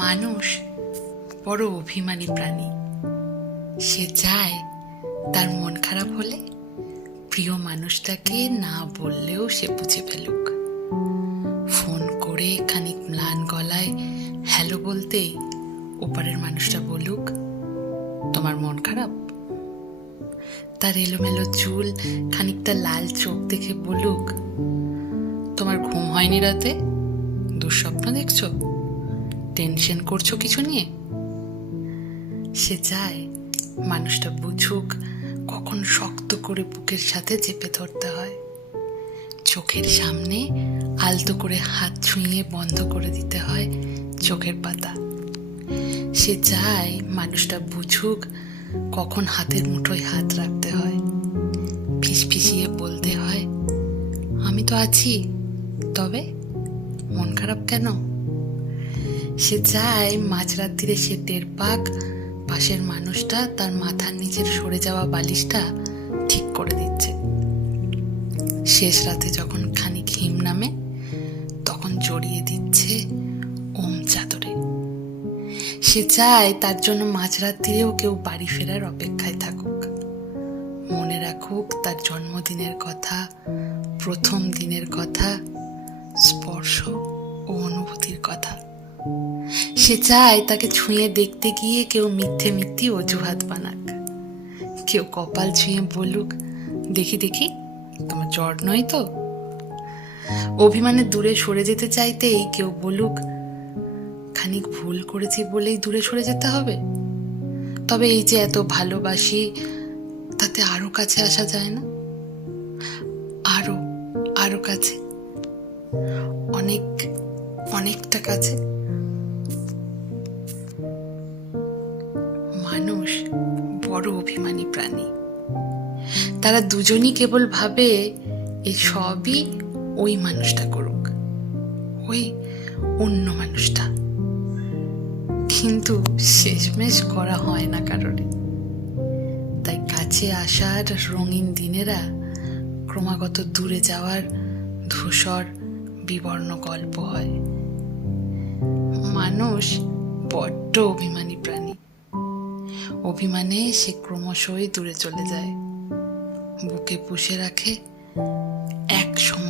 মানুষ বড় অভিমানী প্রাণী। সে চায় তার মন খারাপ হলে প্রিয় মানুষটাকে না বললেও সে বুঝে ফেলুক। ফোন করে খানিক ম্লান গলায় হ্যালো বলতেই ওপারের মানুষটা বলুক, তোমার মন খারাপ? তার এলোমেলো চুল, খানিকটা লাল চোখ দেখে বলুক, তোমার ঘুম হয়নি রাতে? দুঃস্বপ্ন দেখছো? টেনশন করছো কিছু নিয়ে? সে চায় মানুষটা বুঝুক কখন শক্ত করে বুকের সাথে চেপে ধরতে হয়, চোখের সামনে আলতো করে হাত ছুঁয়ে বন্ধ করে দিতে হয় চোখের পাতা। সে চায় মানুষটা বুঝুক কখন হাতের মুঠোয় হাত রাখতে হয়, ফিসফিসিয়ে বলতে হয়, আমি তো আছি, তবে মন খারাপ কেন? সে চায় মাঝরাত্রিরে সে টের পাক পাশের মানুষটা তার মাথার নিচের সরে যাওয়া বালিশটা ঠিক করে দিচ্ছে। শেষ রাতে যখন খানিক হিম নামে তখন জড়িয়ে দিচ্ছে ওম চাদরে। সে চায় তার জন্য মাঝরাত্রিরেও কেউ বাড়ি ফেরার অপেক্ষায় থাকুক, মনে রাখুক তার জন্মদিনের কথা, প্রথম দিনের কথা, স্পর্শ ও অনুভূতির কথা। সে চায় তাকে ছুঁয়ে দেখতে গিয়ে কেউ মিথ্যে মিথ্যে অজুহাত বানাক, কেউ কপাল ছুঁয়ে বলুক, দেখি দেখি তোমার জ্বর নয় তো? অভিমানে দূরে সরে যেতে চাইতেই কেউ বলুক, খানিক ভুল করেছি বলেই দূরে সরে যেতে হবে? তবে এই যে এত ভালোবাসি, তাতে আরো কাছে আসা যায় না? আরো আরো কাছে, অনেক অনেকটা কাছে। মানুষ বড় অভিমানী প্রাণী। তারা দুজনই কেবল ভাবে এই সবই ওই মানুষটা করুক, ওই অন্য মানুষটা, কিন্তু শেষমেশ করা হয় না কারোরে। তাই কাছে আসার রঙিন দিনেরা ক্রমাগত দূরে যাওয়ার ধূসর বিবর্ণ গল্প হয়। মানুষ বড্ড অভিমানী প্রাণী। অভিমানে সে ক্রমশই দূরে চলে যায়, বুকে পুষে রাখে এক সময়